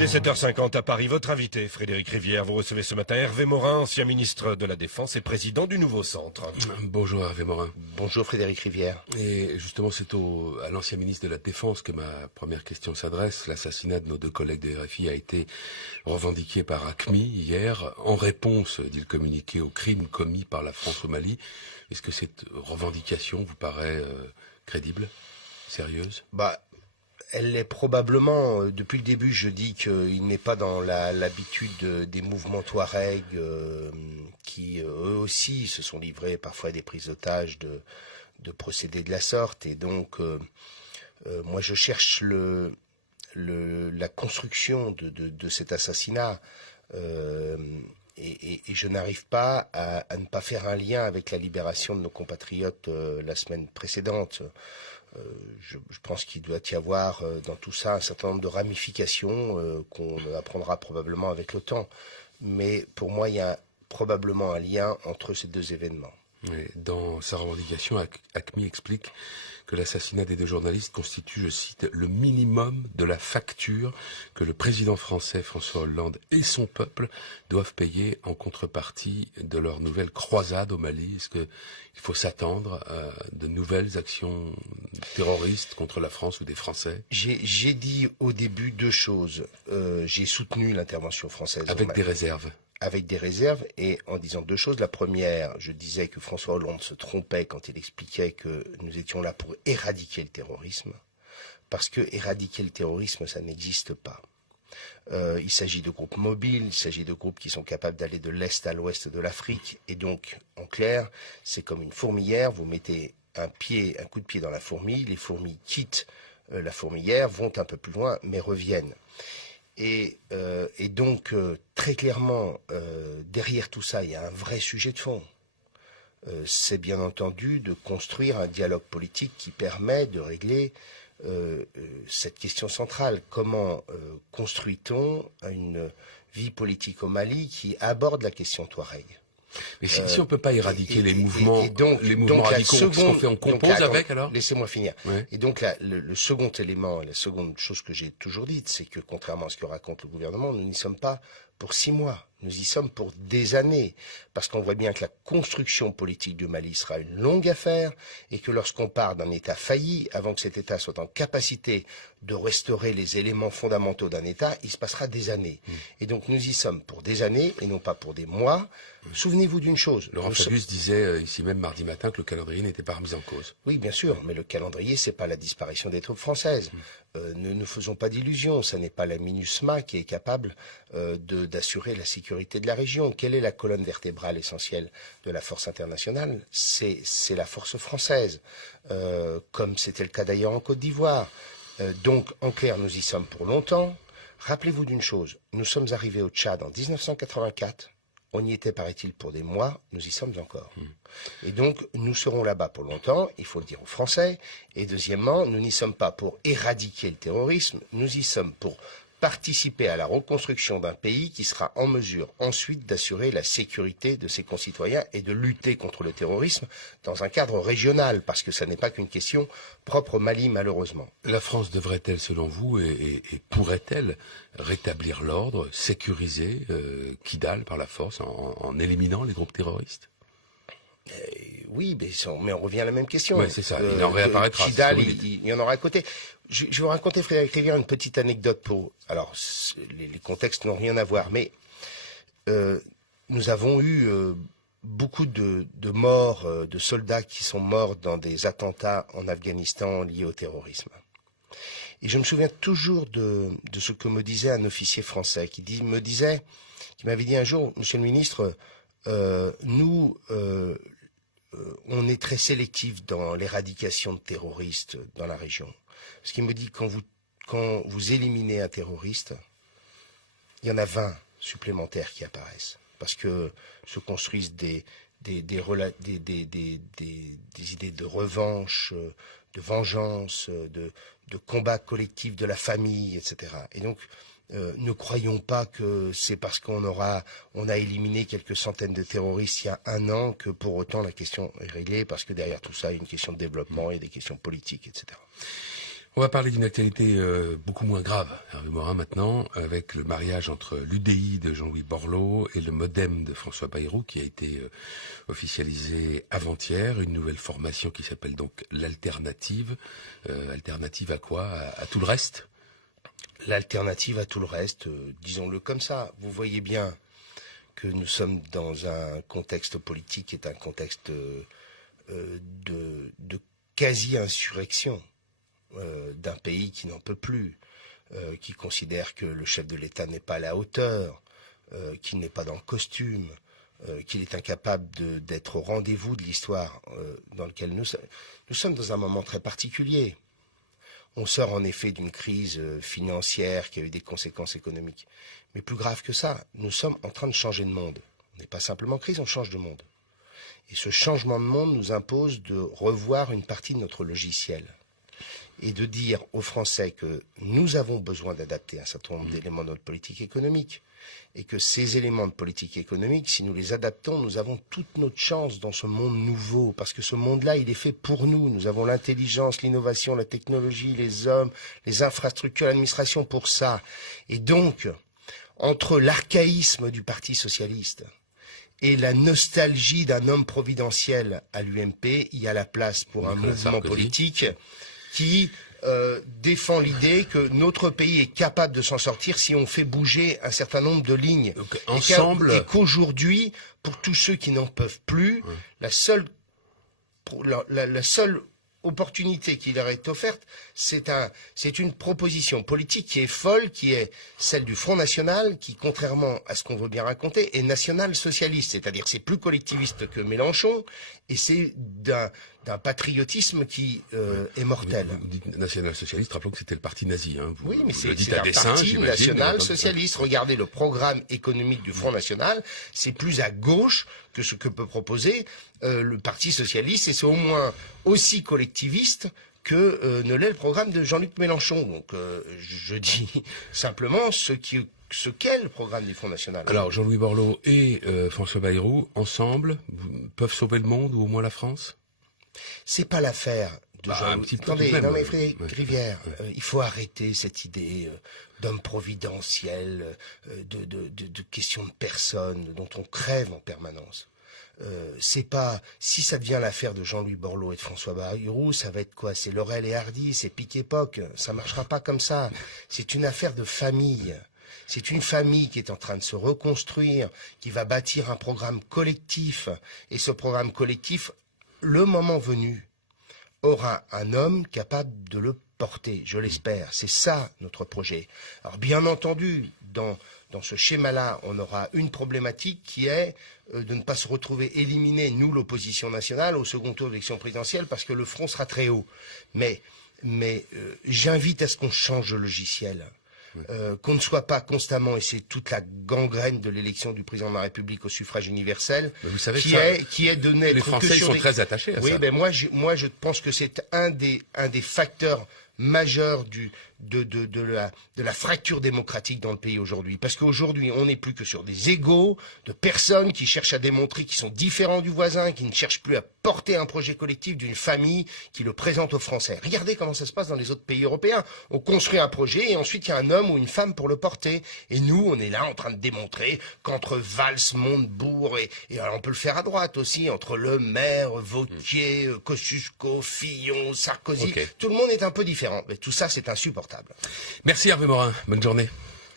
Il est 7h50 à Paris. Votre invité, Frédéric Rivière, vous recevez ce matin Hervé Morin, ancien ministre de la Défense et président du Nouveau Centre. Bonjour Hervé Morin. Bonjour Frédéric Rivière. Et justement, c'est à l'ancien ministre de la Défense que ma première question s'adresse. L'assassinat de nos deux collègues de RFI a été revendiqué par AQMI hier, en réponse, dit le communiqué, aux crimes commis par la France au Mali. Est-ce que cette revendication vous paraît crédible, sérieuse ? Elle l'est probablement. Depuis le début, je dis qu'il n'est pas dans l'habitude des mouvements Touareg qui, eux aussi, se sont livrés parfois à des prises d'otages de procédés de la sorte. Et donc, moi, je cherche la construction de cet assassinat. Et je n'arrive pas à ne pas faire un lien avec la libération de nos compatriotes la semaine précédente. Je pense qu'il doit y avoir dans tout ça un certain nombre de ramifications qu'on apprendra probablement avec le temps. Mais pour moi, il y a probablement un lien entre ces deux événements. Dans sa revendication, AQMI explique que l'assassinat des deux journalistes constitue, je cite, le minimum de la facture que le président français François Hollande et son peuple doivent payer en contrepartie de leur nouvelle croisade au Mali. Est-ce qu'il faut s'attendre à de nouvelles actions terroristes contre la France ou des Français ? J'ai dit au début deux choses. J'ai soutenu l'intervention française avec des réserves. Avec des réserves et en disant deux choses. La première, je disais que François Hollande se trompait quand il expliquait que nous étions là pour éradiquer le terrorisme, parce que éradiquer le terrorisme, ça n'existe pas. Il s'agit de groupes mobiles, il s'agit de groupes qui sont capables d'aller de l'Est à l'Ouest de l'Afrique, et donc, en clair, c'est comme une fourmilière, vous mettez un coup de pied dans la fourmi, les fourmis quittent la fourmilière, vont un peu plus loin, mais reviennent. Et donc, très clairement, derrière tout ça, il y a un vrai sujet de fond. C'est bien entendu de construire un dialogue politique qui permet de régler cette question centrale. Comment construit-on une vie politique au Mali qui aborde la question Touareg ? Mais si on ne peut pas éradiquer les mouvements radicaux, qu'est-ce qu'on fait ? On compose avec alors ? Laissez-moi finir. Ouais. Et donc le second élément, la seconde chose que j'ai toujours dite, c'est que contrairement à ce que raconte le gouvernement, nous n'y sommes pas pour 6 mois. Nous y sommes pour des années. Parce qu'on voit bien que la construction politique du Mali sera une longue affaire et que lorsqu'on part d'un État failli, avant que cet État soit en capacité de restaurer les éléments fondamentaux d'un État, il se passera des années. Et donc nous y sommes pour des années et non pas pour des mois. Souvenez-vous d'une chose. Laurent Fabius disait ici même mardi matin que le calendrier n'était pas remis en cause. Oui, bien sûr, mais le calendrier, c'est pas la disparition des troupes françaises. Ne nous faisons pas d'illusions, ça n'est pas la MINUSMA qui est capable d'assurer la sécurité de la région. Quelle est la colonne vertébrale essentielle de la force internationale ? C'est la force française, comme c'était le cas d'ailleurs en Côte d'Ivoire. Donc, en clair, nous y sommes pour longtemps. Rappelez-vous d'une chose, nous sommes arrivés au Tchad en 1984. On y était, paraît-il, pour des mois, nous y sommes encore. Et donc, nous serons là-bas pour longtemps, il faut le dire aux Français. Et deuxièmement, nous n'y sommes pas pour éradiquer le terrorisme, nous y sommes pour participer à la reconstruction d'un pays qui sera en mesure ensuite d'assurer la sécurité de ses concitoyens et de lutter contre le terrorisme dans un cadre régional, parce que ça n'est pas qu'une question propre au Mali, malheureusement. La France devrait-elle, selon vous, et pourrait-elle rétablir l'ordre, sécuriser Kidal par la force en éliminant les groupes terroristes ? Oui, mais on revient à la même question. Oui, c'est ça, il en réapparaîtra. Kidal, il y en aura à côté. Je vais vous raconter, Frédéric Rivière, une petite anecdote pour... Alors, les contextes n'ont rien à voir, mais nous avons eu beaucoup de morts, de soldats qui sont morts dans des attentats en Afghanistan liés au terrorisme. Et je me souviens toujours de ce que me disait un officier français qui m'avait dit un jour, Monsieur le ministre, nous... on est très sélectif dans l'éradication de terroristes dans la région. Ce qui me dit, quand vous éliminez un terroriste, il y en a 20 supplémentaires qui apparaissent. Parce que se construisent des idées de revanche, de vengeance, de combat collectif de la famille, etc. Et donc, ne croyons pas que c'est parce qu'on a éliminé quelques centaines de terroristes il y a 1 an que pour autant la question est réglée, parce que derrière tout ça, il y a une question de développement et des questions politiques, etc. On va parler d'une actualité beaucoup moins grave, Hervé Morin, maintenant, avec le mariage entre l'UDI de Jean-Louis Borloo et le MoDem de François Bayrou, qui a été officialisé avant-hier. Une nouvelle formation qui s'appelle donc l'Alternative. Alternative à quoi? À tout le reste? L'alternative à tout le reste, disons-le comme ça. Vous voyez bien que nous sommes dans un contexte politique qui est un contexte de quasi-insurrection. D'un pays qui n'en peut plus, qui considère que le chef de l'État n'est pas à la hauteur, qu'il n'est pas dans le costume, qu'il est incapable d'être au rendez-vous de l'histoire dans lequel nous sommes dans un moment très particulier. On sort en effet d'une crise financière qui a eu des conséquences économiques. Mais plus grave que ça, nous sommes en train de changer de monde. On n'est pas simplement en crise, on change de monde. Et ce changement de monde nous impose de revoir une partie de notre logiciel. Et de dire aux Français que nous avons besoin d'adapter un certain nombre d'éléments de notre politique économique. Et que ces éléments de politique économique, si nous les adaptons, nous avons toute notre chance dans ce monde nouveau. Parce que ce monde-là, il est fait pour nous. Nous avons l'intelligence, l'innovation, la technologie, les hommes, les infrastructures, l'administration pour ça. Et donc, entre l'archaïsme du Parti socialiste et la nostalgie d'un homme providentiel à l'UMP, il y a la place pour un mouvement politique qui défend l'idée que notre pays est capable de s'en sortir si on fait bouger un certain nombre de lignes. Donc, ensemble... Et qu'aujourd'hui, pour tous ceux qui n'en peuvent plus, la seule opportunité qui leur est offerte, c'est une proposition politique qui est folle, qui est celle du Front National, qui, contrairement à ce qu'on veut bien raconter, est national-socialiste. C'est-à-dire c'est plus collectiviste que Mélenchon, et c'est d'un patriotisme qui est mortel. Vous dites national-socialiste, rappelons que c'était le parti nazi. Hein. Oui, mais c'est un parti national-socialiste. Regardez le programme économique du Front National, c'est plus à gauche que ce que peut proposer le Parti socialiste, et c'est au moins aussi collectiviste que ne l'est le programme de Jean-Luc Mélenchon. Donc je dis simplement ce qu'est le programme du Front National. Alors Jean-Louis Borloo et François Bayrou, ensemble, peuvent sauver le monde ou au moins la France? C'est pas l'affaire de Jean-Louis. Attendez, non mais Frédéric Rivière, il faut arrêter cette idée d'homme providentiel, de questions de personnes dont on crève en permanence. C'est pas, si ça devient l'affaire de Jean-Louis Borloo et de François Bayrou, ça va être quoi? C'est Laurel et Hardy, c'est Pic-Époque. Ça marchera pas comme ça. C'est une affaire de famille. C'est une famille qui est en train de se reconstruire, qui va bâtir un programme collectif. Et ce programme collectif, le moment venu, aura un homme capable de le porter, je l'espère. C'est ça notre projet. Alors bien entendu, dans ce schéma-là, on aura une problématique qui est de ne pas se retrouver éliminés, nous, l'opposition nationale, au second tour de l'élection présidentielle, parce que le front sera très haut. Mais j'invite à ce qu'on change le logiciel. Qu'on ne soit pas constamment, et c'est toute la gangrène de l'élection du président de la République au suffrage universel, vous savez qui est de n'être les Français sont très attachés à ça. Oui, ben moi je pense que c'est un des facteurs majeurs de la fracture démocratique dans le pays aujourd'hui. Parce qu'aujourd'hui, on n'est plus que sur des égos de personnes qui cherchent à démontrer qu'ils sont différents du voisin, qui ne cherchent plus à porter un projet collectif d'une famille qui le présente aux Français. Regardez comment ça se passe dans les autres pays européens. On construit un projet et ensuite il y a un homme ou une femme pour le porter. Et nous, on est là en train de démontrer qu'entre Valls, Montebourg et alors on peut le faire à droite aussi, entre Le Maire, Wauquiez, Kosciuszko, Fillon, Sarkozy, tout le monde est un peu différent. Mais tout ça, c'est insupportable. Merci Hervé Morin, bonne journée.